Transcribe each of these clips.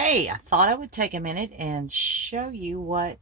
Hey, I thought I would take a minute and show you what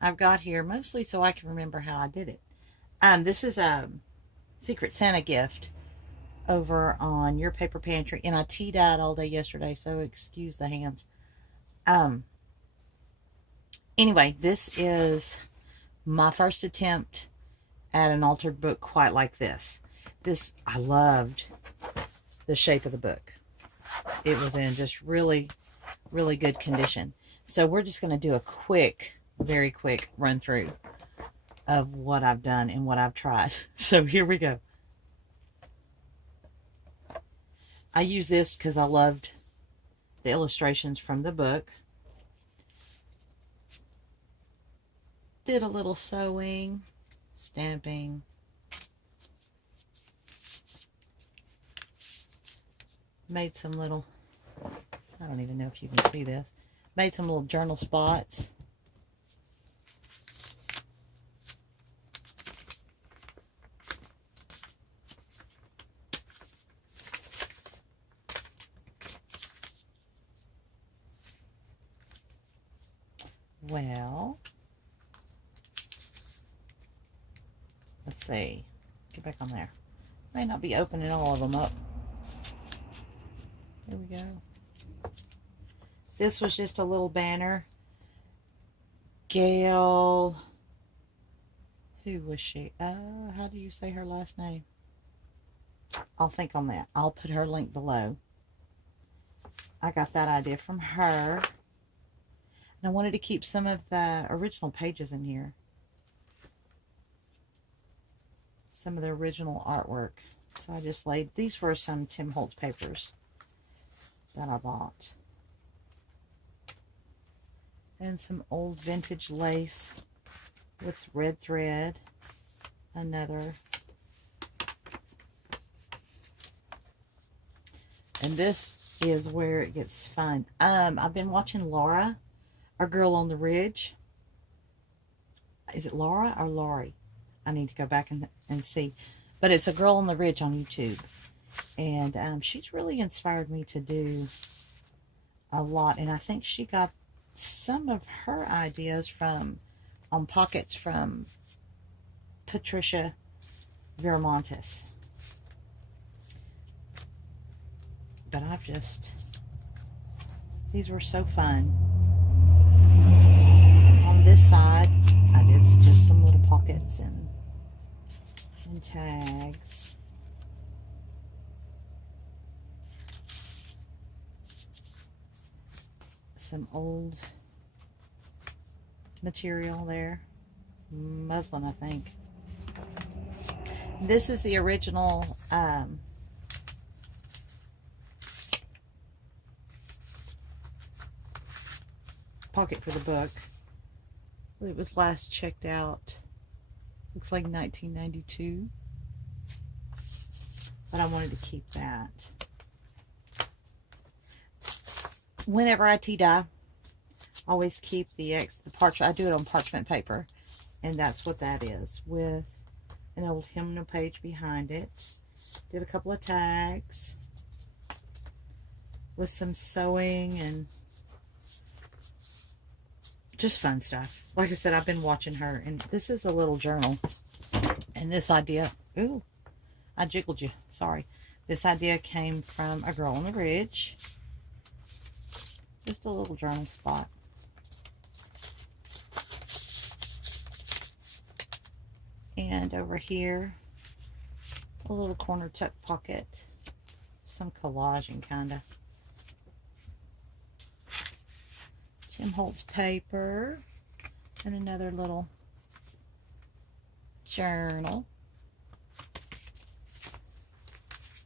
I've got here, mostly so I can remember how I did it. This is a Secret Santa gift over on your paper pantry, and I tea-dyed all day yesterday, so excuse the hands. Um, anyway, this is my first attempt at an altered book quite like this. I loved the shape of the book. It was in just really, really good condition. So we're just going to do a very quick run through of what I've done and what I've tried. So here we go. I use this because I loved the illustrations from the book. Did a little sewing, stamping. Made some little, I don't even know if you can see this. Made some little journal spots. Well, let's see. Get back on there. May not be opening all of them up. There we go. This was just a little banner. Gayle. Who was she? How do you say her last name? I'll think on that. I'll put her link below. I got that idea from her. And I wanted to keep some of the original pages in here. Some of the original artwork. So I just laid, these were some Tim Holtz papers that I bought. And some old vintage lace with red thread. Another. And this is where it gets fun. I've been watching Laura, our girl on the ridge. Is it Laura or Laurie? I need to go back and see. But it's a girl on the ridge on YouTube. And she's really inspired me to do a lot. And I think she got some of her ideas on pockets from Patricia Viramontes. But these were so fun. And on this side, I did just some little pockets and tags. Some old material there. Muslin, I think. This is the original pocket for the book. It was last checked out, looks like 1992, but I wanted to keep that. Whenever I tea dye, I always keep the parchment. I do it on parchment paper, and that's what that is, with an old hymnal page behind it. Did a couple of tags with some sewing and just fun stuff. Like I said, I've been watching her, and this is a little journal. And this idea, ooh, I jiggled you, sorry. This idea came from a girl on the ridge. Just a little journal spot. And over here, a little corner tuck pocket. Some collaging, kind of. Tim Holtz paper. And another little journal.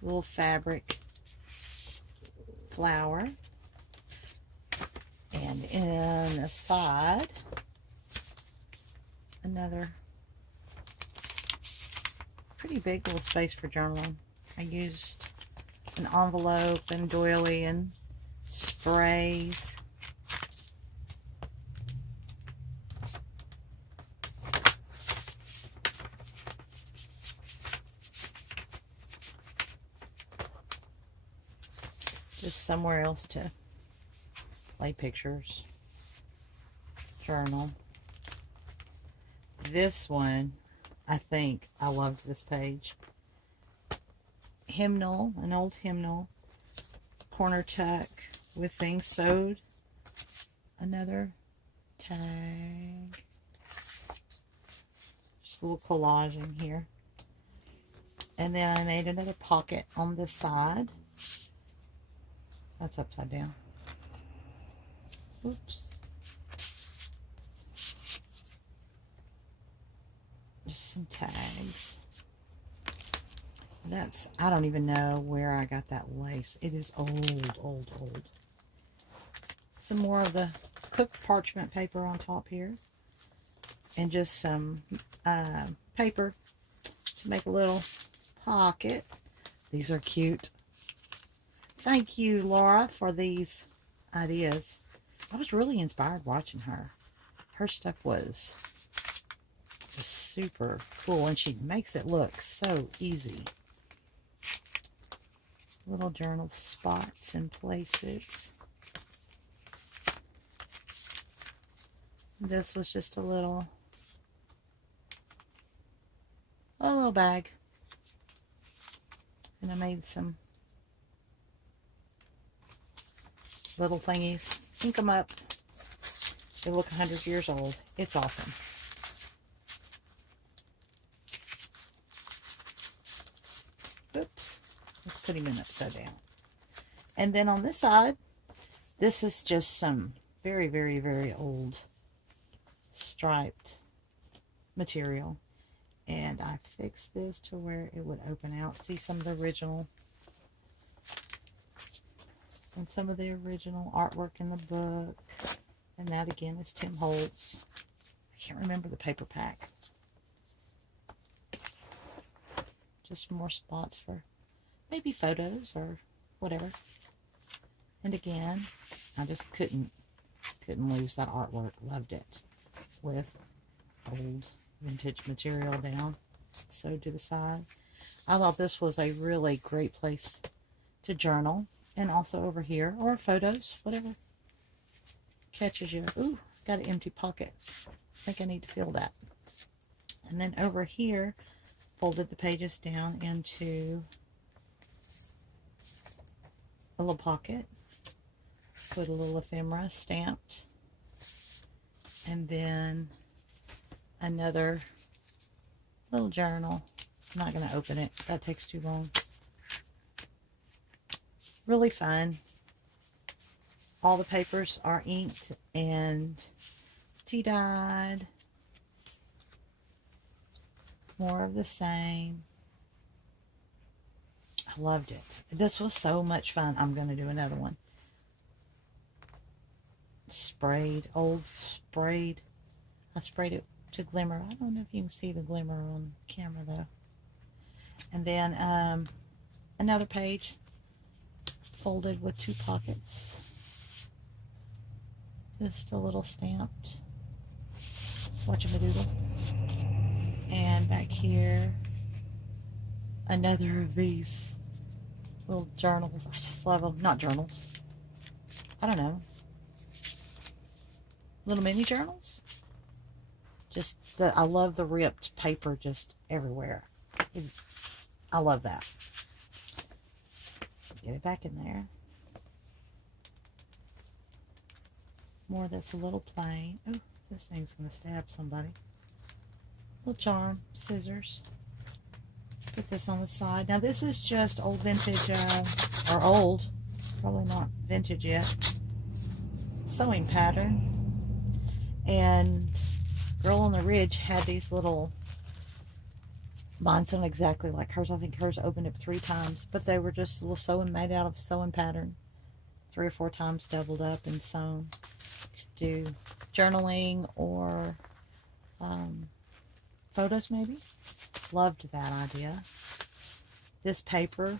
Little fabric flower. And in the side, another pretty big little space for journaling. I used an envelope and doily and sprays. Just somewhere else to lay pictures, journal. This one, I think I loved this page. Hymnal, an old hymnal, corner tuck with things sewed. Another tag. Just a little collaging here. And then I made another pocket on this side. That's upside down. Oops. Just some tags. That's, I don't even know where I got that lace. It is old, old, old. Some more of the cooked parchment paper on top here. And just some paper to make a little pocket. These are cute. Thank you, Laura, for these ideas. I was really inspired watching her. Her stuff was just super cool, and she makes it look so easy. Little journal spots and places. This was just a little bag. And I made some little thingies. Ink them up. They look 100 years old. It's awesome. Oops. Let's put him in upside down. And then on this side, this is just some very, very, very old striped material. And I fixed this to where it would open out. See some of the original and some of the original artwork in the book. And that again is Tim Holtz. I can't remember the paper pack. Just more spots for maybe photos or whatever. And again, I just couldn't lose that artwork. Loved it. With old vintage material down sewed to the side. I thought this was a really great place to journal. And also over here, or photos, whatever catches you. Ooh, got an empty pocket. I think I need to fill that. And then over here, folded the pages down into a little pocket. Put a little ephemera stamped. And then another little journal. I'm not going to open it. That takes too long. Really fun. All the papers are inked and tea dyed. More of the same. I loved it. This was so much fun. I'm going to do another one. Sprayed. I sprayed it to glimmer. I don't know if you can see the glimmer on camera though. And then another page folded with two pockets. Just a little stamped. Watch-a-madoodle. And back here, another of these little journals. I just love them. Not journals. I don't know. Little mini journals. Just I love the ripped paper just everywhere. I love that. Get it back in there. More that's a little plain. Oh, this thing's going to stab somebody. Little charm, scissors. Put this on the side. Now this is just old vintage, or old, probably not vintage yet, sewing pattern. And Girl on the Ridge had these little, mine's not exactly like hers. I think hers opened up 3 times, but they were just little sewing, made out of sewing pattern. 3 or 4 times doubled up and sewn. Could do journaling or photos maybe. Loved that idea. This paper,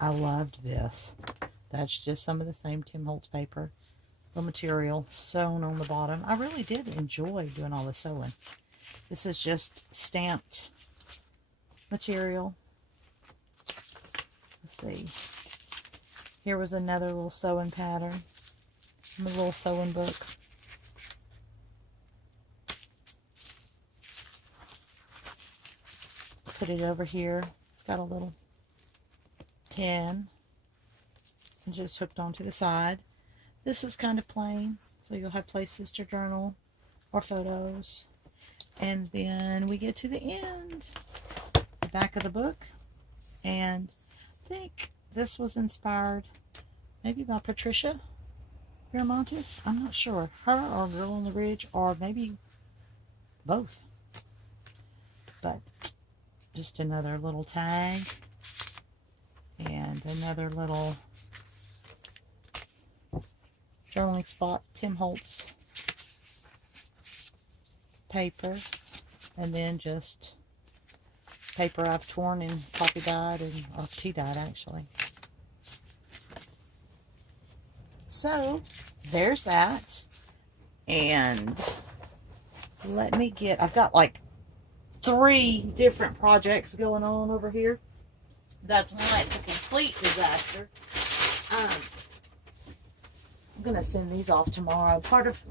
I loved this. That's just some of the same Tim Holtz paper. The material sewn on the bottom. I really did enjoy doing all the sewing. This is just stamped material. Let's see. Here was another little sewing pattern. My little sewing book. Put it over here. It's got a little pin and just hooked onto the side. This is kind of plain, so you'll have places to journal or photos. And then we get to the end, the back of the book, and I think this was inspired maybe by Patricia Montes. I'm not sure. Her or Girl on the Ridge, or maybe both. But just another little tag and another little journaling spot, Tim Holtz paper, and then just paper I've torn and copy dyed, or tea dyed actually. So there's that. And let me get, I've got like 3 different projects going on over here. That's why it's a complete disaster. I'm going to send these off tomorrow. Part of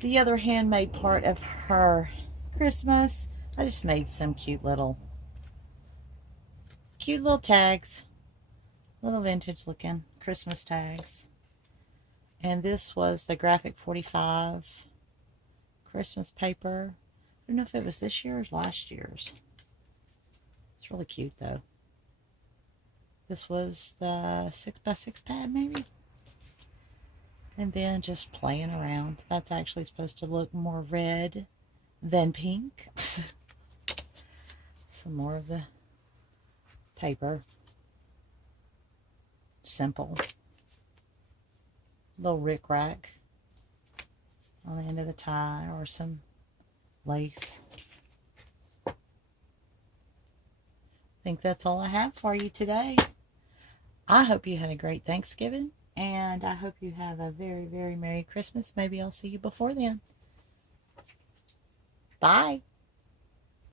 the other handmade part of her Christmas, I just made some cute little tags. Little vintage looking Christmas tags. And this was the Graphic 45 Christmas paper. I don't know if it was this year or last year's. It's really cute though. This was the 6x6 pad maybe. And then just playing around. That's actually supposed to look more red than pink. Some more of the paper. Simple. Little rickrack on the end of the tie, or some lace. I think that's all I have for you today. I hope you had a great Thanksgiving, and I hope you have a very, very Merry Christmas. Maybe I'll see you before then. Bye.